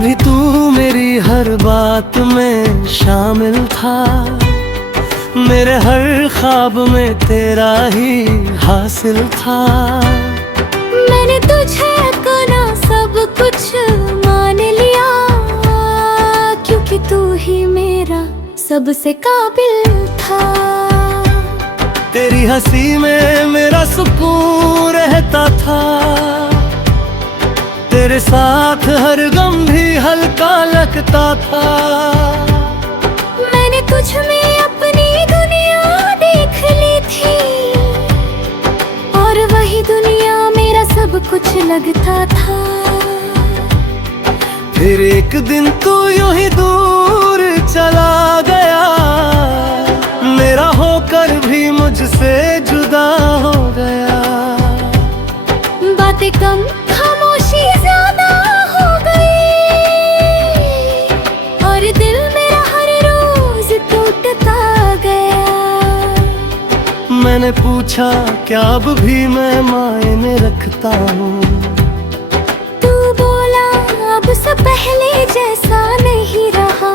भी तू मेरी हर बात में शामिल था। मेरे हर ख्वाब में तेरा ही हासिल था। मैंने तुझे अपना सब कुछ मान लिया, क्योंकि तू ही मेरा सबसे काबिल था। तेरी हंसी में मेरा सुकून रहता था। तेरे साथ हर गम भी हल्का लगता था। मैंने तुझ में अपनी दुनिया देख ली थी, और वही दुनिया मेरा सब कुछ लगता था। फिर एक दिन तू यूं ही दूर चला गया, मेरा होकर भी मुझसे जुदा हो गया। बातें कम खामोशी ज्यादा हो गई, और दिल मेरा हर रोज टूटता गया। मैंने पूछा क्या अब भी मैं मायने रखता हूँ। तू बोला अब सब पहले जैसा नहीं रहा।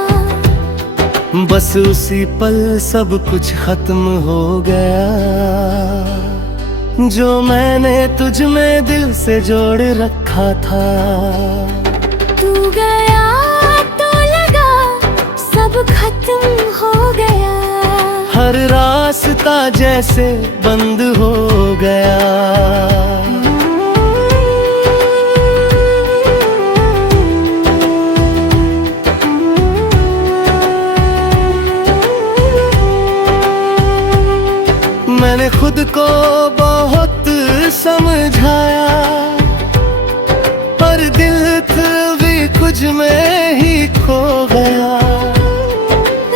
बस उसी पल सब कुछ खत्म हो गया, जो मैंने तुझ में दिल से जोड़ रखा था। तू गया तो लगा सब खत्म हो गया। हर रास्ता जैसे बंद हो गया। मैंने खुद को बहुत समझाया, पर दिल भी कुछ में ही खो गया।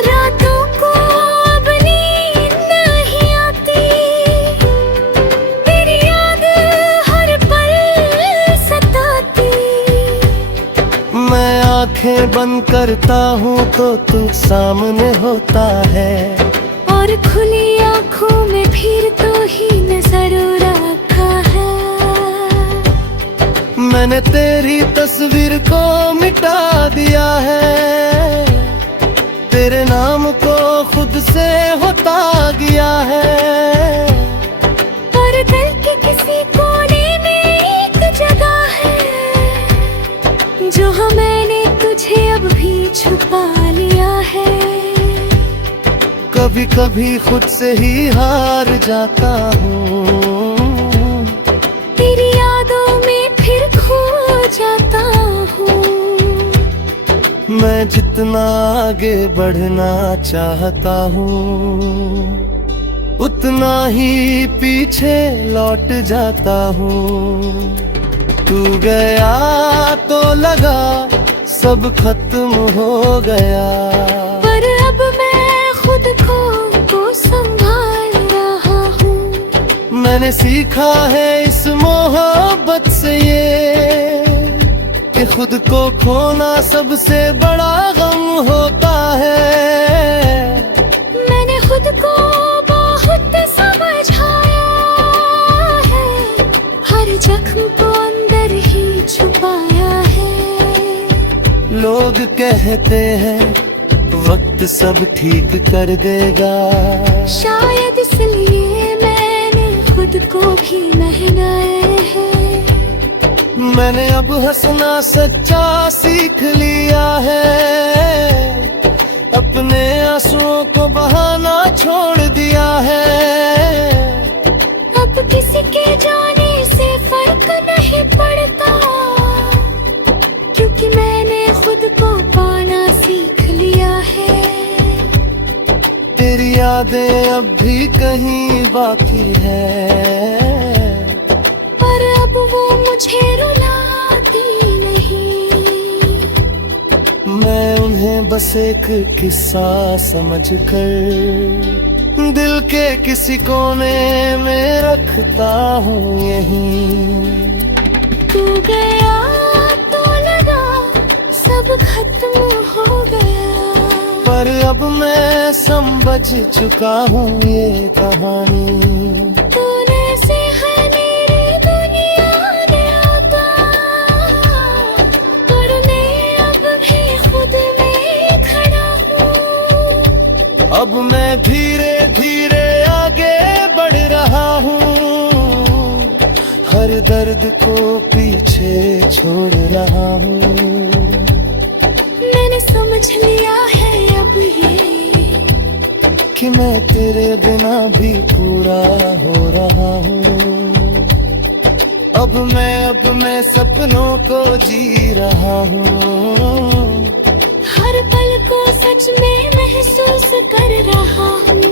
रातों को अब नींद नहीं आती, तेरी याद हर पल सताती। मैं आंखें बंद करता हूँ तो तू सामने होता है, और खुली आँखों में फिर तो ही नजर रखा है। मैंने तेरी तस्वीर को मिटा दिया है, तेरे नाम को खुद से होता गया है। और दिल के किसी कोने में एक जगह है, जो मैंने तुझे अब भी छुपा लिया है। कभी कभी खुद से ही हार जाता हूँ, तेरी यादों में फिर खो जाता हूँ। मैं जितना आगे बढ़ना चाहता हूँ, उतना ही पीछे लौट जाता हूँ। तू गया तो लगा सब खत्म हो गया, पर अब मैं खुद को संभाल रहा हूँ। मैंने सीखा है इस मोहब्बत से ये, कि खुद को खोना सबसे बड़ा गम होता है। मैंने खुद को बहुत समझाया है, हर जख्म को अंदर ही छुपाया है। लोग कहते हैं वक्त सब ठीक कर देगा, शायद इसलिए मैंने खुद को भी महंगाया है। मैंने अब हंसना सच्चा सीख लिया है, अपने आंसुओं को बहाना छोड़ दिया है। अब किसी के जाने से फर्क नहीं पड़ता, क्योंकि मैंने खुद को पाना सीख लिया है। तेरी यादें अब भी कहीं बाकी है, पर अब वो मुझे रुलाती नहीं। मैं उन्हें बस एक किस्सा समझकर दिल के किसी कोने में रखता हूँ यहीं। तू गया तो लगा सब खत्म हो गया, पर अब मैं समझ चुका हूँ ये कहानी। तूने से है मेरी दुनिया ने आता, तूने अब अब मैं धीरे धीरे आगे बढ़ रहा हूँ, हर दर्द को पीछे छोड़ रहा हूँ। मैंने समझ लिया है अब ये कि मैं तेरे बिना भी पूरा हो रहा हूँ। अब मैं सपनों को जी रहा हूँ, हर पल को सच में महसूस कर रहा हूँ।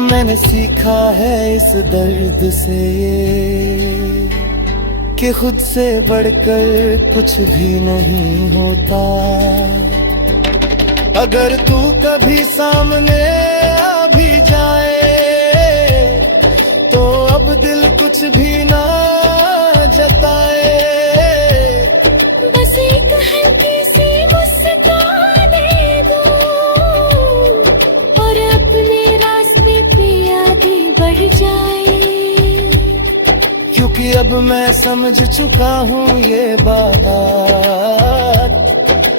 मैंने सीखा है इस दर्द से कि खुद से बढ़कर कुछ भी नहीं होता। अगर तू कभी सामने आ भी जाए तो अब दिल कुछ भी ना जताए। बस एक हल्की सी मुस्कान दे दो और अपने रास्ते पे आगे बढ़ जाए। क्योंकि अब मैं समझ चुका हूँ ये बात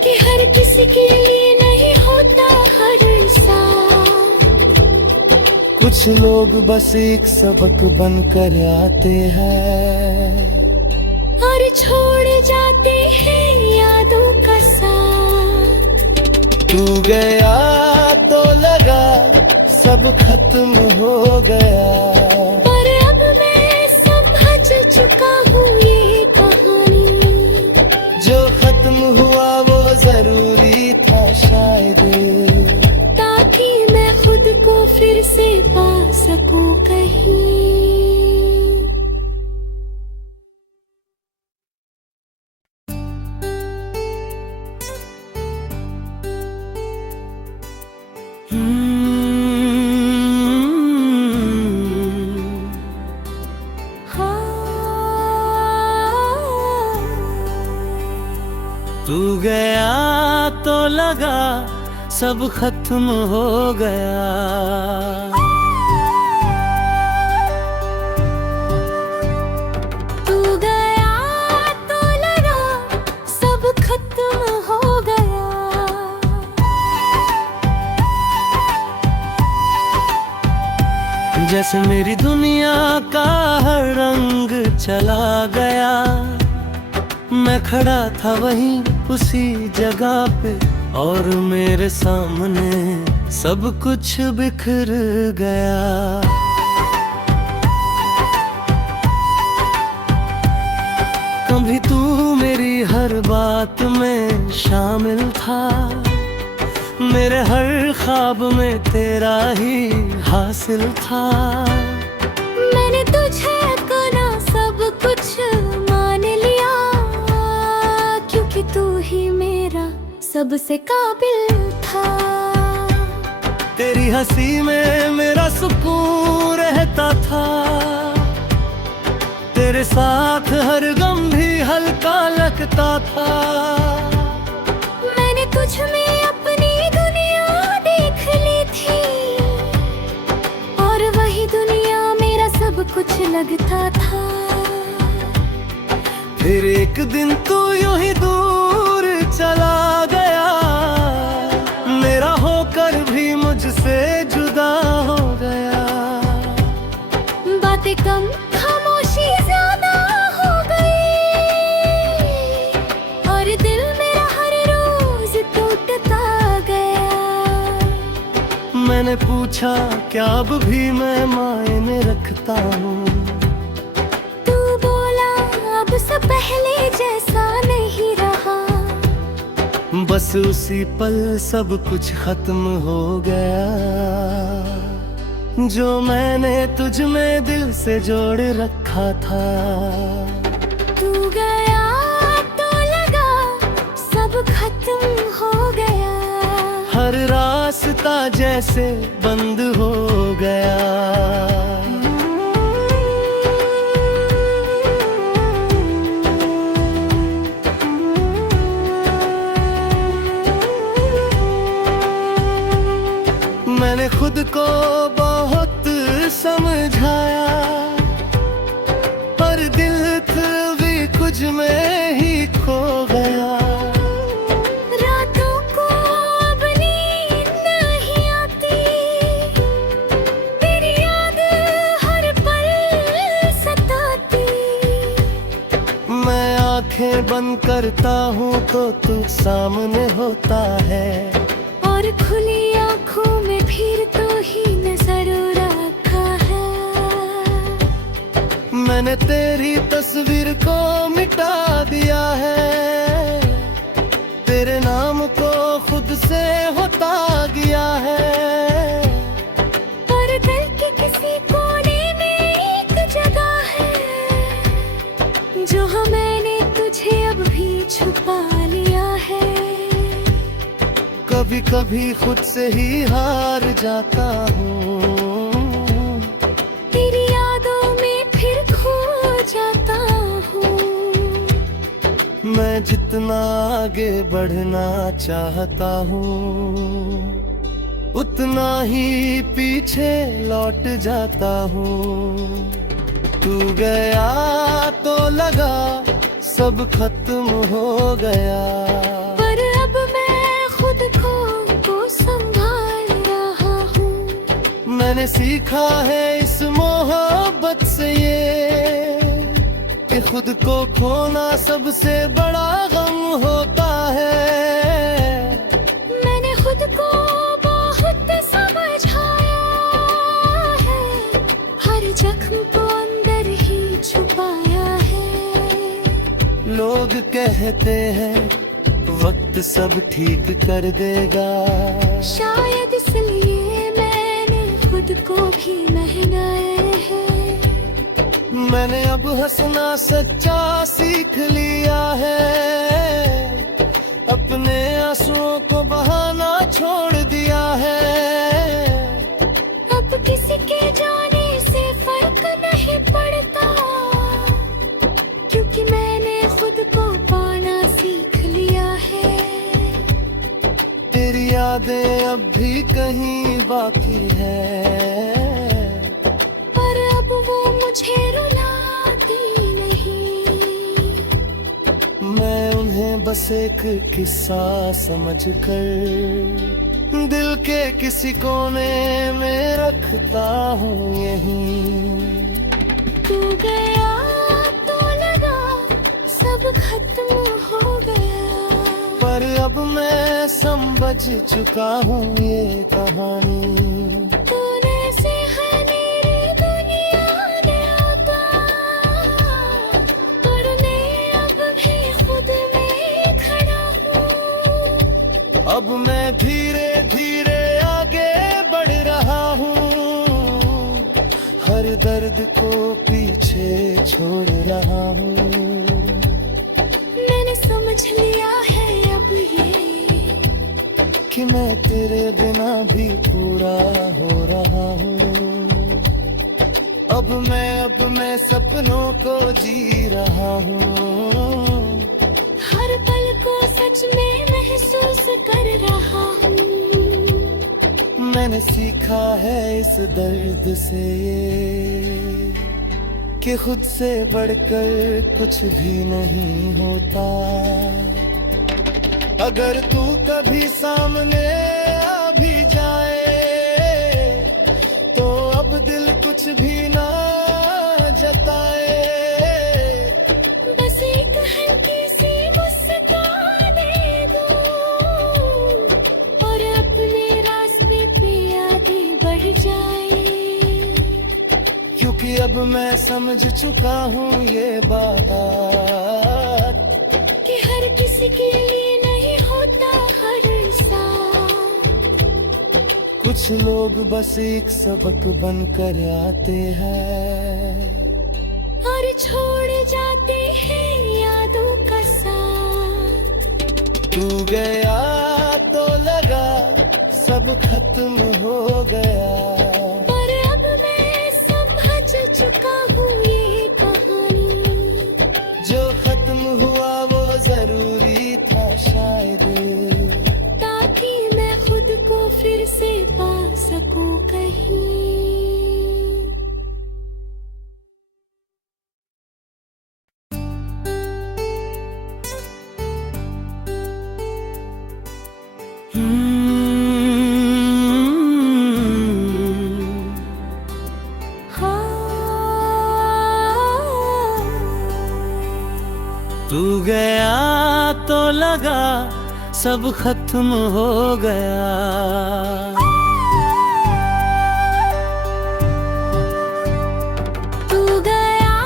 कि हर किसी के लिए नहीं होता हर साथ। कुछ लोग बस एक सबक बन कर आते हैं और छोड़ जाते हैं यादों का साथ। तू गया तो लगा सब खत्म हो गया, पर अब मैं समझ चुका हूँ ये कहानी। जो खत्म हुआ वो जरूरी था शायद, ताकि मैं खुद को फिर से पा सकूं कहीं। तू गया तो लगा सब खत्म हो गया। तू गया तो लगा सब खत्म हो गया। जैसे मेरी दुनिया का हर रंग चला गया, मैं खड़ा था वहीं उसी जगह पे और मेरे सामने सब कुछ बिखर गया। कभी तू मेरी हर बात में शामिल था, मेरे हर ख्वाब में तेरा ही हासिल था। मैंने तुझे अपना सब कुछ मान लिया, क्योंकि तू ही मेरा सबसे काबिल था। तेरी हंसी में मेरा सुकून रहता था, तेरे साथ हर गम भी हल्का लगता था। मैंने तुझ में अपनी दुनिया देख ली थी, और वही दुनिया मेरा सब कुछ लगता था। फिर एक दिन तू यूं ही दूर चला गया, मेरा होकर भी मुझसे जुदा हो गया। बातें कम खामोशी ज्यादा हो गई, और दिल मेरा हर रोज टूटता गया। मैंने पूछा क्या अब भी मैं मायने रखता हूँ, पहले जैसा नहीं रहा। बस उसी पल सब कुछ खत्म हो गया, जो मैंने तुझ में दिल से जोड़ रखा था। तू गया तो लगा सब खत्म हो गया, हर रास्ता जैसे बंद हो गया। मैंने खुद को बहुत समझाया, पर दिल भी कुछ में ही खो गया। रातों को अब नींद नहीं आंखें बंद करता हूँ तो तू सामने होता है, और खुली आंखों में फिर तो ही नजर रखा है। मैंने तेरी तस्वीर को मिटा दिया है, तेरे नाम को खुद से होता गया है। पर दिल के किसी कोने में एक जगह है, जो मैंने तुझे अब भी छुपा लिया है। कभी कभी खुद से ही हार जाता हूँ, तेरी यादों में फिर खो जाता हूँ। मैं जितना आगे बढ़ना चाहता हूँ, उतना ही पीछे लौट जाता हूँ। तू गया तो लगा सब खत्म हो गया, पर अब मैं खुद को संभाल रहा हूँ। मैंने सीखा है इस मोहब्बत से ये, कि खुद को खोना सबसे बड़ा गम होता है। मैंने खुद को बहुत समझाया है, हर जख्म को अंदर ही छुपाया है। लोग कहते हैं वक्त सब ठीक कर देगा, शायद इसलिए मैंने खुद को भी महंगाया है। मैंने अब हंसना सच्चा सीख लिया है, अपने आंसुओं को बहाना छोड़ दिया है। अब किसी के जाने से फर्क नहीं पड़ता, क्योंकि मैंने खुद को पाना सीख लिया है। तेरी यादें अब भी कहीं बाकी है, पर अब वो मुझे रुलाती नहीं। मैं उन्हें बस एक किस्सा समझकर दिल के किसी कोने में रखता हूँ यहीं। तू गया तो लगा सब खत्म हो गया, पर अब मैं समझ चुका हूँ ये कहानी। तूने से है मेरी दुनिया ने आता, पर मैं अब भी खुद में खड़ा हूँ। अब मैं धीरे धीरे आगे बढ़ रहा हूँ, हर दर्द को पीछे छोड़ रहा हूँ। मैंने समझ लिया है अब ये, कि मैं तेरे बिना भी पूरा हो रहा हूँ। अब मैं सपनों को जी रहा हूँ, हर पल को सच में महसूस कर रहा हूँ। मैंने सीखा है इस दर्द से ये, कि खुद से बढ़कर कुछ भी नहीं होता। अगर तू कभी सामने आ भी जाए, तो अब दिल कुछ भी ना जताए। बस एक हल्की सी मुस्कान दे दो, और अपने रास्ते पे आगे बढ़ जाए। क्योंकि अब मैं समझ चुका हूँ ये बात, कि हर किसी के लिए नहीं होता हर इंसान। कुछ लोग बस एक सबक बनकर आते हैं, और छोड़ जाते हैं यादों का साथ। तू गया तो लगा सब खत्म हो गया, पर अब मैं समझ चुका हूँ ये कहानी। जो खत्म हुआ वो जरूरी था शायद, ताकि मैं खुद को फिर से पा सकूं कहीं। तू गया तो लगा सब खत्म हो गया। तू गया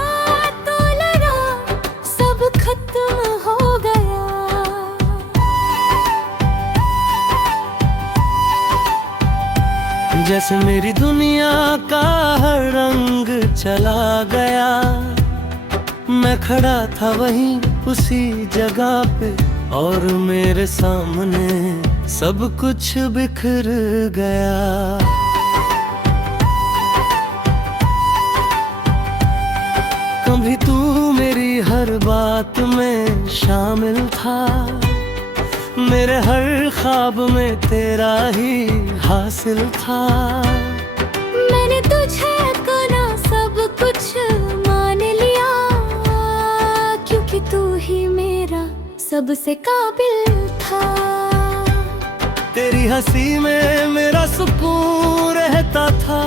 तो लगा सब खत्म हो गया। जैसे मेरी दुनिया का हर रंग चला गया, मैं खड़ा था वहीं उसी जगह पे और मेरे सामने सब कुछ बिखर गया। कभी तू मेरी हर बात में शामिल था, मेरे हर ख्वाब में तेरा ही हासिल था। मैंने तुझे अपना सब कुछ मान लिया, क्योंकि तू ही मेरा सबसे काबिल था। तेरी हंसी में मेरा सुकून रहता था,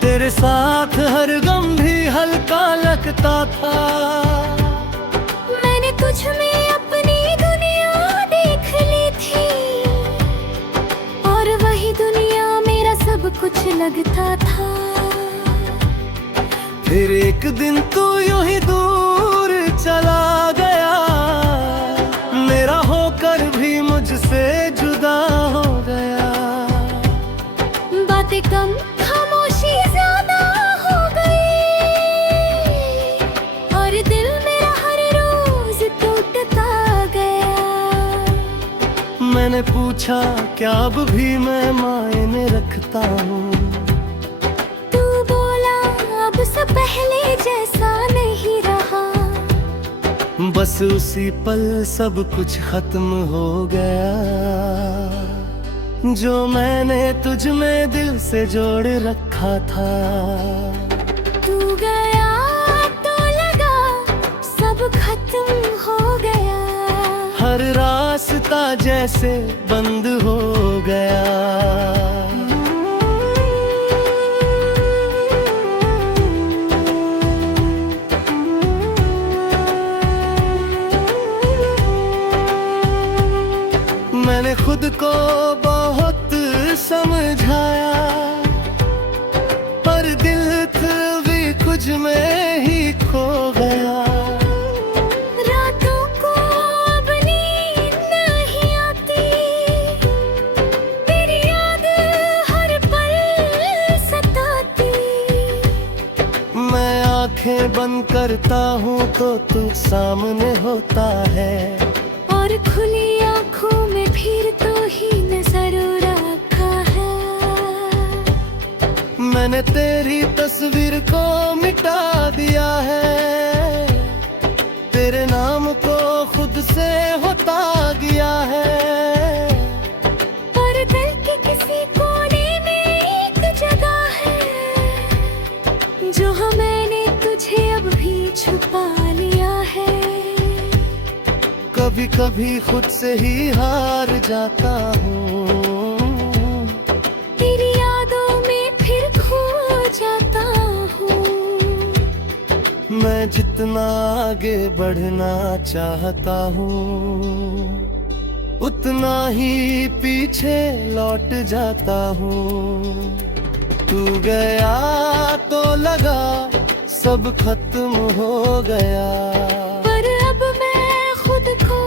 तेरे साथ हर गम भी हल्का लगता था। मैंने तुझ में अपनी दुनिया देख ली थी, और वही दुनिया मेरा सब कुछ लगता था। फिर एक दिन तू यूं ही दूर चला गया, मेरा होकर भी मुझसे जुदा हो गया। बातें कम खामोशी ज्यादा हो गई, और दिल मेरा हर रोज टूटता गया। मैंने पूछा क्या अब भी मैं मायने रखता हूँ, तू बोला अब से पहले जैसा नहीं रहा। बस उसी पल सब कुछ खत्म हो गया, जो मैंने तुझ में दिल से जोड़ रखा था। तू गया तो लगा सब खत्म हो गया, हर रास्ता जैसे बंद हो गया। मैंने खुद को बहुत समझाया, पर दिल भी कुछ में ही खो गया। रातों को अब नींद नहीं आती, तेरी याद हर पल सताती। मैं आंखें बंद करता हूँ तो तू सामने होता है, और खुली आँखों में फिर तो ही नजर रखा है। मैंने तेरी तस्वीर को मिटा दिया है, तेरे नाम को खुद से होता गया है। पर दिल के किसी कोने में एक जगह है, जो मैंने तुझे अब भी छुपा लिया है। कभी कभी खुद से ही हार जाता हूँ, तेरी यादों में फिर खो जाता हूँ। मैं जितना आगे बढ़ना चाहता हूँ, उतना ही पीछे लौट जाता हूँ। तू गया तो लगा सब खत्म हो गया, पर अब मैं खुद को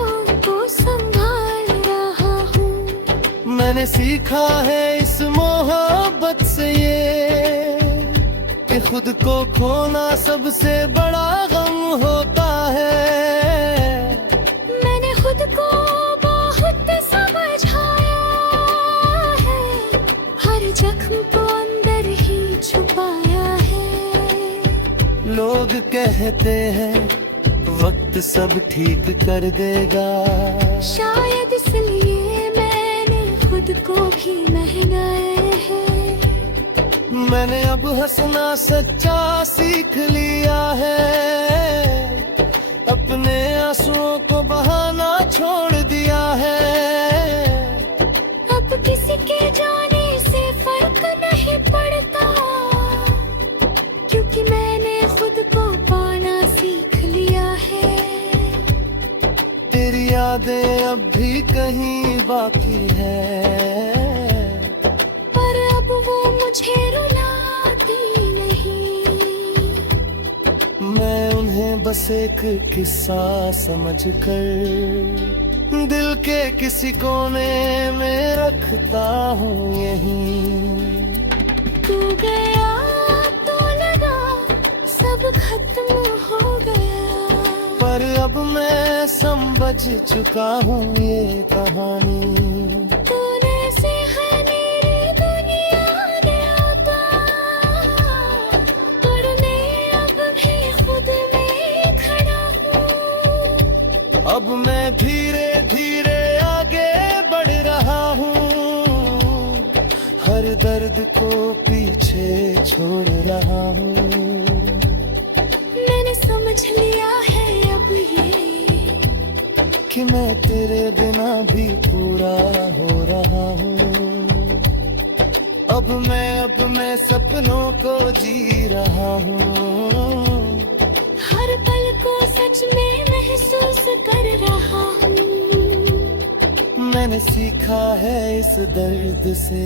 संभाल रहा हूँ। मैंने सीखा है इस मोहब्बत से ये, कि खुद को खोना सबसे बड़ा गम होता है। मैंने खुद को बहुत समझाया है, हर जख्म को अंदर ही छुपाया है। लोग कहते हैं वक्त सब ठीक कर देगा, शायद इसलिए मैंने खुद को भी महंगाए है। मैंने अब हंसना सच्चा सीख लिया है, अपने आंसुओं को बहाना छोड़ दिया है। अब किसी के जाने से फर्क नहीं पड़ता, क्योंकि मैंने खुद को पाना सीख लिया है। यादें अब भी कहीं बाकी है, पर अब वो मुझे रुलाती नहीं। मैं उन्हें बस एक किस्सा समझकर दिल के किसी कोने में रखता हूँ यहीं। तू गया तो लगा सब खत्म हो गया, पर अब मैं समझ चुका हूँ ये कहानी। तूने से है मेरी दुनिया ने आता, पर मैं अब भी खुद में खड़ा हूँ। अब मैं धीरे धीरे आगे बढ़ रहा हूँ, हर दर्द को पीछे छोड़ रहा हूँ। मैंने समझ लिया है अब ये कि मैं तेरे बिना भी पूरा हो रहा हूँ। अब मैं सपनों को जी रहा हूँ, हर पल को सच में महसूस कर रहा हूँ। मैंने सीखा है इस दर्द से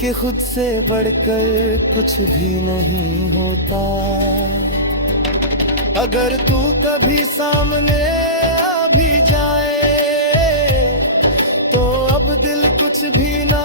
कि खुद से बढ़कर कुछ भी नहीं होता। अगर तू कभी सामने आ भी जाए तो अब दिल कुछ भी ना